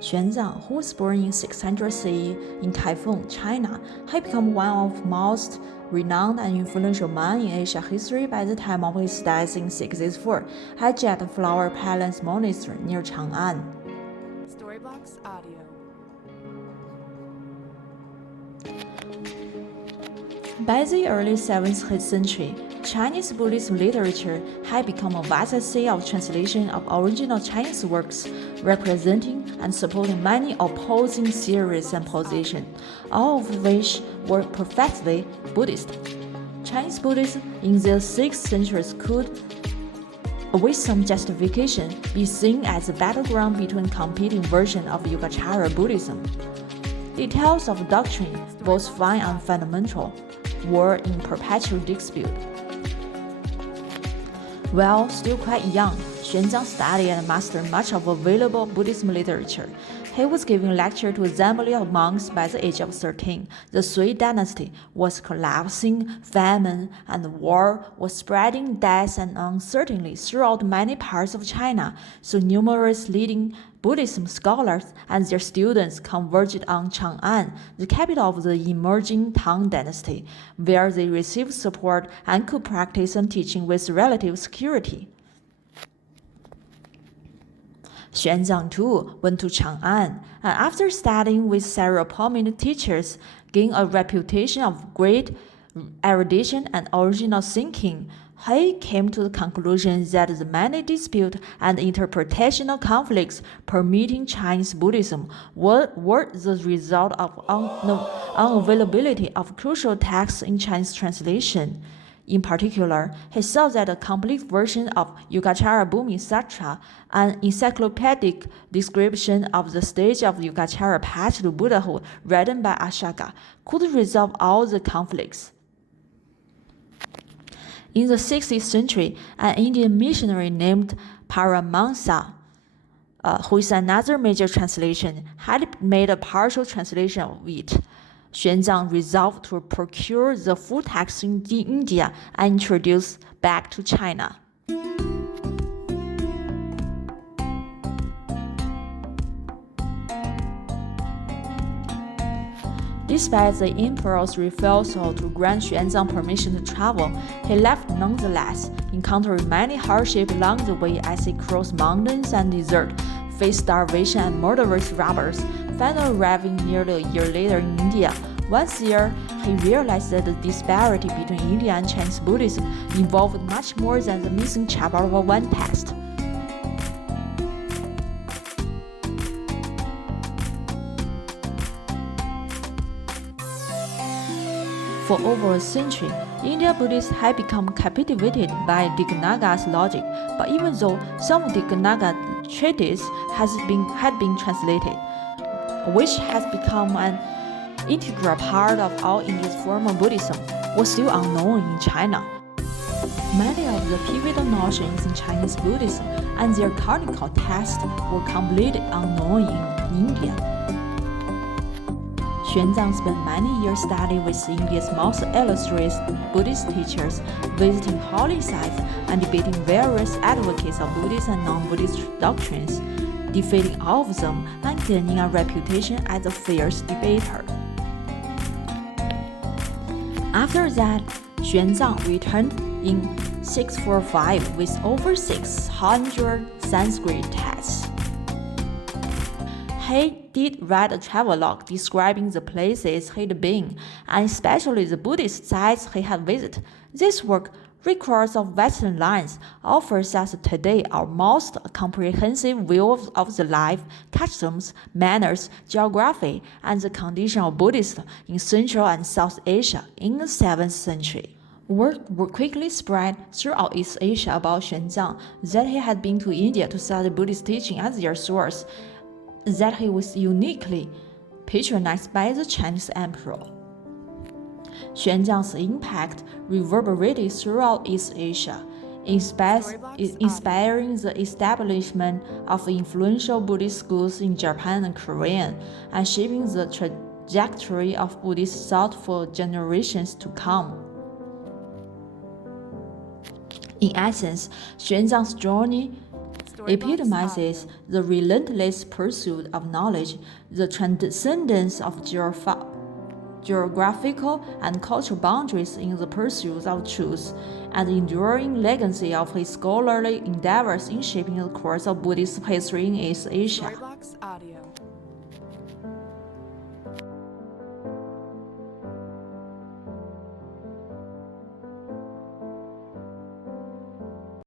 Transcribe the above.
Xuanzang, who was born in 600 CE in Kaifeng, China, had become one of the most renowned and influential men in Asia history by the time of his death in 664 at Jet Flower Palace Monastery near Chang'an. Storybox Audio. By the early 7th century, Chinese Buddhist literature had become a vast sea of translation of original Chinese works, representing and supporting many opposing theories and positions, all of which were perfectly Buddhist. Chinese Buddhism in the 6th century could, with some justification, be seen as a battleground between competing versions of Yogacara Buddhism. Details of doctrine, both fine and fundamental, were in perpetual dispute. While still quite young, Xuanzang studied and mastered much of available Buddhism literature. He was giving lectures to assembly of monks by the age of 13. The Sui dynasty was collapsing, famine and war was spreading death and uncertainty throughout many parts of China, so numerous leading Buddhism scholars and their students converged on Chang'an, the capital of the emerging Tang dynasty, where they received support and could practice and teaching with relative security. Xuanzang too went to Chang'an, and after studying with several prominent teachers, gained a reputation of great erudition and original thinking. He came to the conclusion that the many dispute and interpretational conflicts permeating Chinese Buddhism were the result of unavailability of crucial texts in Chinese translation. In particular, he saw that a complete version of Yogacara Bhumi Sutra, an encyclopedic description of the stage of Yogacara path to Buddhahood written by Ashoka, could resolve all the conflicts. In the 6th century, an Indian missionary named Paramahansa, who is another major translation, had made a partial translation of it. Xuanzang resolved to procure the full text in India and introduce back to China. Despite the emperor's refusal to grant Xuanzang permission to travel, he left nonetheless, encountering many hardships along the way as he crossed mountains and desert, faced starvation and murderous robbers, finally arriving nearly a year later in India. Once there, he realized that the disparity between India and Chinese Buddhism involved much more than the missing chapter of one text. For over a century, Indian Buddhists had become captivated by Dignagar's logic, but even though some of Dignagar's treatises had been translated, which has become an integral part of all India's formal Buddhism, was still unknown in China. Many of the pivotal notions in Chinese Buddhism and their canonical texts were completely unknown in India. Xuanzang spent many years studying with India's most illustrious Buddhist teachers, visiting holy sites and debating various advocates of Buddhist and non-Buddhist doctrines, defeating all of them and gaining a reputation as a fierce debater. After that, Xuanzang returned in 645 with over 600 Sanskrit texts. He did write a travelogue describing the places he'd been, and especially the Buddhist sites he had visited. This work, Records of Western Lands, offers us today our most comprehensive view of the life, customs, manners, geography, and the condition of Buddhists in Central and South Asia in the 7th century. Word quickly spread throughout East Asia about Xuanzang that he had been to India to study Buddhist teaching as their source, that he was uniquely patronized by the Chinese emperor. Xuanzang's impact reverberated throughout East Asia, inspiring the establishment of influential Buddhist schools in Japan and Korea, and shaping the trajectory of Buddhist thought for generations to come. In essence, Xuanzang's journey epitomizes the relentless pursuit of knowledge, the transcendence of geographical and cultural boundaries in the pursuit of truth, and the enduring legacy of his scholarly endeavors in shaping the course of Buddhist history in East Asia. Storybox Audio.